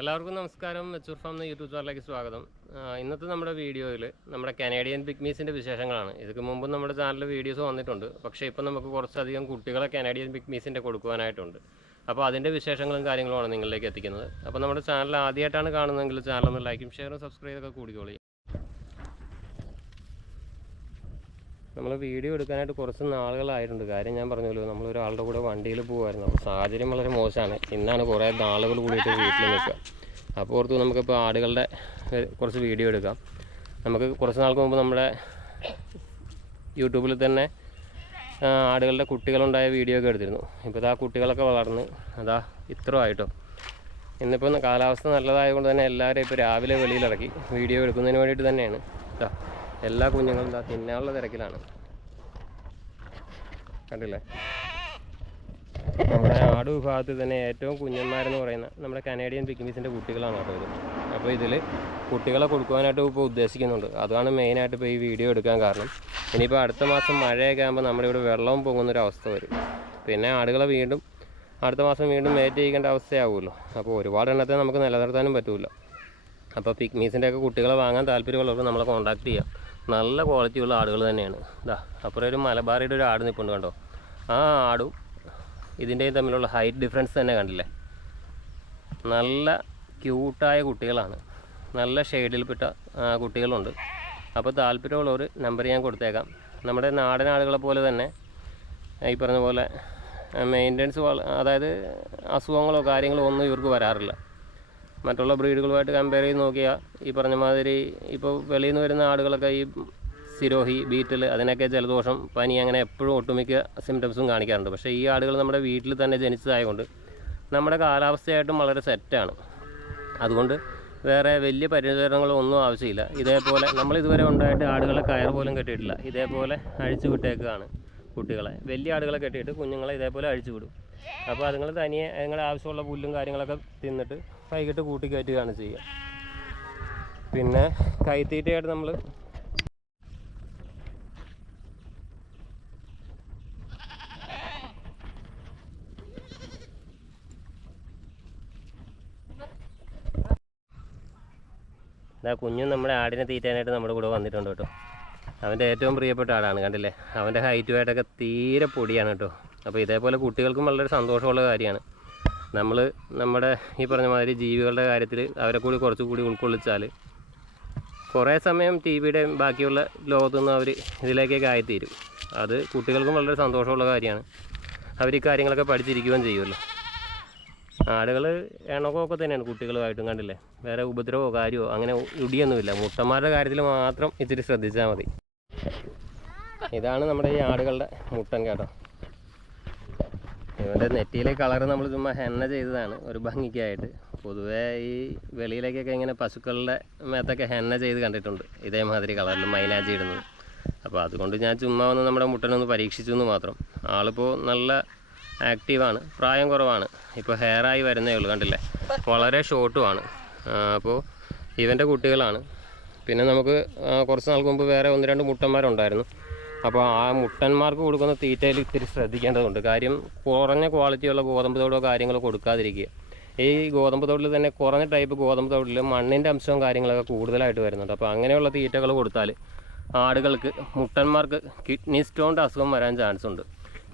എല്ലാവർക്കും നമസ്കാരം. Mature farm എന്ന യൂട്യൂബ് ചാനലിലേക്ക് സ്വാഗതം. ഇന്നത്തെ നമ്മുടെ വീഡിയോയിൽ നമ്മുടെ കനേഡിയൻ പിക്മീസിന്റെ വിശേഷങ്ങളാണ്. ഇതിന് മുമ്പ് നമ്മുടെ ചാനലിൽ വീഡിയോസ് വന്നിട്ടുണ്ട്. പക്ഷേ ഇപ്പം നമുക്ക് കുറച്ചധികം കുട്ടികളെ കനേഡിയൻ പിക്മീസിന്റെ കൊടുക്കുവാനായിട്ടുണ്ട്. അപ്പോൾ അതിന്റെ വിശേഷങ്ങളും കാര്യങ്ങളുമാണ് നിങ്ങളിലേക്ക് എത്തിക്കുന്നത്. അപ്പോൾ നമ്മുടെ ചാനൽ ആദ്യമായിട്ടാണ് കാണുന്നതെങ്കിൽ ചാനൽ ഒന്ന് ലൈക്കും ഷെയറും സബ്സ്ക്രൈബൊക്കെ കൂടിക്കോളി. നമ്മൾ വീഡിയോ എടുക്കാനായിട്ട് കുറച്ച് നാളുകളായിട്ടുണ്ട്. കാര്യം ഞാൻ പറഞ്ഞല്ലോ നമ്മൾ ഒരാളുടെ കൂടെ വണ്ടിയിൽ പോകുമായിരുന്നു അപ്പോൾ സാഹചര്യം വളരെ മോശമാണ്. ഇന്നാണ് കുറേ നാളുകൾ കൂടിയിട്ട് വീട്ടിൽ നിൽക്കുക. അപ്പോൾ ഓർത്തു നമുക്കിപ്പോൾ ആടുകളുടെ കുറച്ച് വീഡിയോ എടുക്കാം. നമുക്ക് കുറച്ച് നാൾക്ക് മുമ്പ് നമ്മുടെ യൂട്യൂബിൽ തന്നെ ആടുകളുടെ കുട്ടികളുണ്ടായ വീഡിയോ ഒക്കെ എടുത്തിരുന്നു. ഇപ്പോൾ ആ കുട്ടികളൊക്കെ വളർന്ന് അതാ ഇത്ര ആയിട്ടോ. ഇന്നിപ്പോൾ കാലാവസ്ഥ നല്ലതായതുകൊണ്ട് തന്നെ എല്ലാവരും ഇപ്പോൾ രാവിലെ വെളിയിലിറക്കി വീഡിയോ എടുക്കുന്നതിന് വേണ്ടിയിട്ട് തന്നെയാണ്. ഇതാ എല്ലാ കുഞ്ഞുങ്ങളും ഇതാ തിന്നാനുള്ള തിരക്കിലാണ്. കണ്ടില്ലേ? നമ്മുടെ ആട് വിഭാഗത്തിൽ തന്നെ ഏറ്റവും കുഞ്ഞന്മാരെന്ന് പറയുന്ന നമ്മുടെ കനേഡിയൻ പിഗ്മീസിന്റെ കുട്ടികളാണ് കേട്ടോ ഇത്. അപ്പോൾ ഇതിൽ കുട്ടികളെ കൊടുക്കുവാനായിട്ട് ഇപ്പോൾ ഉദ്ദേശിക്കുന്നുണ്ട്. അതാണ് മെയിനായിട്ട് ഇപ്പോൾ ഈ വീഡിയോ എടുക്കാൻ കാരണം. ഇനിയിപ്പോൾ അടുത്ത മാസം മഴയൊക്കെ ആകുമ്പോൾ നമ്മുടെ ഇവിടെ വെള്ളവും പൊങ്ങുന്നൊരു അവസ്ഥ വരും. പിന്നെ ആടുകളെ വീണ്ടും അടുത്ത മാസം വീണ്ടും മേറ്റ് ചെയ്യേണ്ട അവസ്ഥയാവുമല്ലോ. അപ്പോൾ ഒരുപാട് എണ്ണത്തെ നമുക്ക് നിലനിർത്താനും പറ്റില്ല അപ്പോൾ പിക്മീസിന്റെ ഒക്കെ കുട്ടികളെ വാങ്ങാൻ താല്പര്യമുള്ളവർക്ക് നമ്മളെ കോൺടാക്ട് ചെയ്യാം. നല്ല ക്വാളിറ്റിയുള്ള ആടുകൾ തന്നെയാണ്. ഇതാ അപ്പുറം ഒരു മലബാറിയുടെ ഒരു ആട് നിൽപ്പുണ്ട് കണ്ടോ? ആ ആടും ഇതിന്റെയും തമ്മിലുള്ള ഹൈറ്റ് ഡിഫറൻസ് തന്നെ കണ്ടില്ലേ? നല്ല ക്യൂട്ടായ കുട്ടികളാണ്. നല്ല ഷെയ്ഡിൽപ്പെട്ട കുട്ടികളുണ്ട്. അപ്പോൾ താല്പര്യമുള്ളവർ നമ്പർ ഞാൻ കൊടുത്തേക്കാം. നമ്മുടെ നാടൻ ആടുകളെ പോലെ തന്നെ ഈ പറഞ്ഞ പോലെ മെയിന്റനൻസ് അതായത് അസുഖങ്ങളോ കാര്യങ്ങളോ ഒന്നും ഇവർക്ക് വരാറില്ല. മറ്റുള്ള ബ്രീഡുകളുമായിട്ട് കമ്പയർ ചെയ്ത് നോക്കിയാൽ ഈ പറഞ്ഞ മാതിരി ഇപ്പോൾ വെളിയിൽ നിന്ന് വരുന്ന ആടുകളൊക്കെ ഈ സിരോഹി ബീറ്റിൽ അതിനൊക്കെ ജലദോഷം പനി അങ്ങനെ എപ്പോഴും ഒട്ടുമിക്ക സിംറ്റംസും കാണിക്കാറുണ്ട്. പക്ഷേ ഈ ആടുകൾ നമ്മുടെ വീട്ടിൽ തന്നെ ജനിച്ചതായതുകൊണ്ട് നമ്മുടെ കാലാവസ്ഥയായിട്ടും വളരെ സെറ്റാണ് അതുകൊണ്ട് വേറെ വലിയ പരിചരണങ്ങളോ ഒന്നും ആവശ്യമില്ല. ഇതേപോലെ നമ്മൾ ഇതുവരെ ഉണ്ടായിട്ട് ആടുകളെ കയർ പോലും കെട്ടിയിട്ടില്ല. ഇതേപോലെ അഴിച്ചു വിട്ടേക്കുകയാണ് കുട്ടികളെ. വലിയ ആടുകളെ കെട്ടിയിട്ട് കുഞ്ഞുങ്ങളെ ഇതേപോലെ അഴിച്ചു വിടും. അപ്പോൾ അതുങ്ങൾ തനിയെ അതുങ്ങളുടെ ആവശ്യമുള്ള പുല്ലും കാര്യങ്ങളൊക്കെ തിന്നിട്ട് വൈകിട്ട് കൂട്ടി കയറ്റുകയാണ് ചെയ്യുക. പിന്നെ കൈത്തീറ്റയായിട്ട് നമ്മൾ ആ കുഞ്ഞും നമ്മുടെ ആടിനെ തീറ്റാനായിട്ട് നമ്മുടെ കൂടെ വന്നിട്ടുണ്ട് കേട്ടോ. അവന്റെ ഏറ്റവും പ്രിയപ്പെട്ട ആടാണ് കണ്ടില്ലേ? അവന്റെ ഹൈറ്റുമായിട്ടൊക്കെ തീരെ പൊടിയാണ് കേട്ടോ. അപ്പോൾ ഇതേപോലെ കുട്ടികൾക്കും വളരെ സന്തോഷമുള്ള കാര്യമാണ്. നമ്മൾ നമ്മുടെ ഈ പറഞ്ഞ മാതിരി ജീവികളുടെ കാര്യത്തിൽ അവരെ കൂടി കുറച്ചുകൂടി ഉൾക്കൊള്ളിച്ചാൽ കുറേ സമയം ടി വിയുടെയും ബാക്കിയുള്ള ലോകത്തുനിന്ന് അവർ ഇതിലേക്കൊക്കെ ആയിത്തീരും. അത് കുട്ടികൾക്കും വളരെ സന്തോഷമുള്ള കാര്യമാണ്. അവർ ഈ കാര്യങ്ങളൊക്കെ പഠിച്ചിരിക്കുകയും ചെയ്യുമല്ലോ. ആടുകൾ ഇണക്കമൊക്കെ തന്നെയാണ് കുട്ടികളുമായിട്ടും കണ്ടില്ലേ? വേറെ ഉപദ്രവമോ കാര്യമോ അങ്ങനെ ഇടിയൊന്നുമില്ല. മുട്ടന്മാരുടെ കാര്യത്തിൽ മാത്രം ഇത്തിരി ശ്രദ്ധിച്ചാൽ മതി. ഇതാണ് നമ്മുടെ ഈ ആടുകളുടെ മുട്ടൻ കേട്ടോ. ഇവന്റെ നെറ്റിയിലെ കളർ നമ്മൾ ചുമ്മാ ഹെന്ന ചെയ്തതാണ്. ഒരു ഭംഗിക്കായിട്ട്. പൊതുവേ ഈ വെളിയിലേക്കൊക്കെ ഇങ്ങനെ പശുക്കളുടെ മേത്തൊക്കെ ഹെന്ന ചെയ്ത് കണ്ടിട്ടുണ്ട്. ഇതേമാതിരി കളറിൽ മൈനാജി ഇടുന്നത്. അപ്പോൾ അതുകൊണ്ട് ഞാൻ ചുമ്മാ വന്ന് നമ്മുടെ മുട്ടനൊന്ന് പരീക്ഷിച്ചു എന്ന് മാത്രം. ആളിപ്പോൾ നല്ല ആക്റ്റീവാണ്. പ്രായം കുറവാണ്. ഇപ്പോൾ ഹെയറായി വരുന്നേ ഉള്ളൂ കണ്ടില്ലേ? വളരെ ഷോർട്ടുമാണ് അപ്പോൾ ഇവന്റെ കുട്ടികളാണ്. പിന്നെ നമുക്ക് കുറച്ച് നാൾക്ക് മുമ്പ് വേറെ ഒന്ന് രണ്ട് മുട്ടന്മാരുണ്ടായിരുന്നു. അപ്പോൾ ആ മുട്ടന്മാർക്ക് കൊടുക്കുന്ന തീറ്റയിൽ ഇത്തിരി ശ്രദ്ധിക്കേണ്ടതുണ്ട്. കാര്യം കുറഞ്ഞ ക്വാളിറ്റിയുള്ള ഗോതമ്പ് തോടോ കാര്യങ്ങളോ കൊടുക്കാതിരിക്കുക. ഈ ഗോതമ്പ് തോടിൽ തന്നെ കുറഞ്ഞ ടൈപ്പ് ഗോതമ്പ് തോടിൽ മണ്ണിന്റെ അംശവും കാര്യങ്ങളൊക്കെ കൂടുതലായിട്ട് വരുന്നുണ്ട്. അപ്പോൾ അങ്ങനെയുള്ള തീറ്റകൾ കൊടുത്താൽ ആടുകൾക്ക് മുട്ടന്മാർക്ക് കിഡ്നി സ്റ്റോണിന്റെ അസുഖം വരാൻ ചാൻസ് ഉണ്ട്.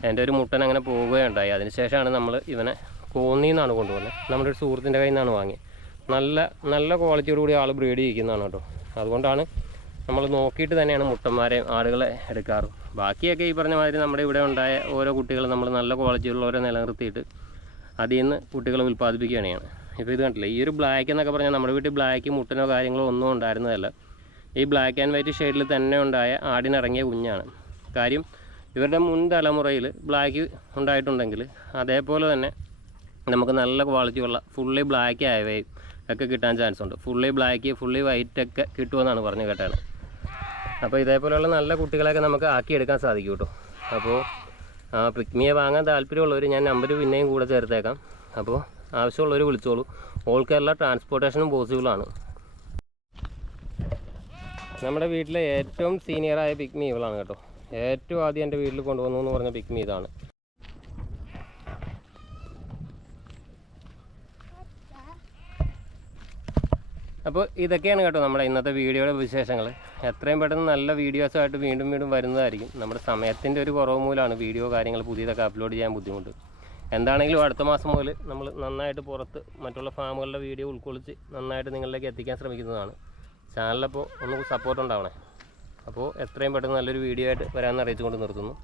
എന്റെ ഒരു മുട്ടൻ അങ്ങനെ പോവുകയുണ്ടായി. അതിനുശേഷമാണ് നമ്മൾ ഇവനെ കോന്നി നിന്നാണ് കൊണ്ടുവന്നത് നമ്മുടെ ഒരു സുഹൃത്തിന്റെ കയ്യിൽ നിന്നാണ് വാങ്ങിയത്. നല്ല നല്ല ക്വാളിറ്റിയോടുകൂടി ആൾ ബ്രീഡ് ചെയ്യിക്കുന്നതാണ് കേട്ടോ. അതുകൊണ്ടാണ് നമ്മൾ നോക്കിയിട്ട് തന്നെയാണ് മുട്ടന്മാരെ ആടുകളെ എടുക്കാറ്. ബാക്കിയൊക്കെ ഈ പറഞ്ഞ മാതിരി നമ്മുടെ ഇവിടെ ഉണ്ടായ ഓരോ കുട്ടികൾ നമ്മൾ നല്ല ക്വാളിറ്റിയുള്ളവരെ നിലനിർത്തിയിട്ട് അതിൽ നിന്ന് കുട്ടികളെ ഉൽപ്പാദിപ്പിക്കുകയാണ്. ഇപ്പോൾ ഇത് കണ്ടില്ലേ ഈ ഒരു ബ്ലാക്ക് എന്നൊക്കെ പറഞ്ഞാൽ നമ്മുടെ വീട്ടിൽ ബ്ലാക്ക് മുട്ടനോ കാര്യങ്ങളോ ഒന്നും ഉണ്ടായിരുന്നതല്ല. ഈ ബ്ലാക്ക് ആൻഡ് വൈറ്റ് ഷെയ്ഡിൽ തന്നെ ഉണ്ടായ ആടിനിറങ്ങിയ കുഞ്ഞാണ്. കാര്യം ഇവരുടെ മുൻ തലമുറയിൽ ബ്ലാക്ക് ഉണ്ടായിട്ടുണ്ടെങ്കിൽ അതേപോലെ തന്നെ നമുക്ക് നല്ല ക്വാളിറ്റി ഉള്ള ഫുള്ളി ബ്ലാക്ക് ആയവയും ഒക്കെ കിട്ടാൻ ചാൻസ് ഉണ്ട്. ഫുള്ളി ബ്ലാക്ക് ഫുള്ളി വൈറ്റ് ഒക്കെ കിട്ടുമെന്നാണ് പറഞ്ഞു കേട്ടാണ് അപ്പോൾ ഇതേപോലെയുള്ള നല്ല കുട്ടികളെയൊക്കെ നമുക്ക് ആക്കിയെടുക്കാൻ സാധിക്കും കേട്ടോ അപ്പോൾ പിക്മിയെ വാങ്ങാൻ താല്പര്യമുള്ളവർ ഞാൻ നമ്പർ പിന്നെയും കൂടെ ചേർത്തേക്കാം. അപ്പോൾ ആവശ്യമുള്ളവർ വിളിച്ചോളൂ. ഓൾ കേരള ട്രാൻസ്പോർട്ടേഷനും പോസിബിളാണ് നമ്മുടെ വീട്ടിലെ ഏറ്റവും സീനിയറായ പിക്മി ഇവളാണ് കേട്ടോ. ഏറ്റവും ആദ്യം എന്റെ വീട്ടിൽ കൊണ്ടുവന്നു എന്ന് പറഞ്ഞ പിക്മി ഇതാണ്. അപ്പോൾ ഇതൊക്കെയാണ് കേട്ടോ നമ്മുടെ ഇന്നത്തെ വീഡിയോയുടെ വിശേഷങ്ങൾ എത്രയും പെട്ടെന്ന് നല്ല വീഡിയോസായിട്ട് വീണ്ടും വീണ്ടും വരുന്നതായിരിക്കും. നമ്മുടെ സമയത്തിന്റെ ഒരു കുറവ് മൂലമാണ് വീഡിയോ കാര്യങ്ങൾ പുതിയതൊക്കെ അപ്ലോഡ് ചെയ്യാൻ ബുദ്ധിമുട്ട്. എന്താണെങ്കിലും അടുത്ത മാസം മുതൽ നമ്മൾ നന്നായിട്ട് പുറത്ത് മറ്റുള്ള ഫാമുകളുടെ വീഡിയോ ഉൾക്കൊള്ളിച്ച് നന്നായിട്ട് നിങ്ങളിലേക്ക് എത്തിക്കാൻ ശ്രമിക്കുന്നതാണ്. ചാനലപ്പോൾ ഒന്ന് സപ്പോർട്ട് ഉണ്ടാവണേ. അപ്പോൾ എത്രയും പെട്ടെന്ന് നല്ലൊരു വീഡിയോ ആയിട്ട് വരാമെന്ന് അറിയിച്ചുകൊണ്ട് നിർത്തുന്നു.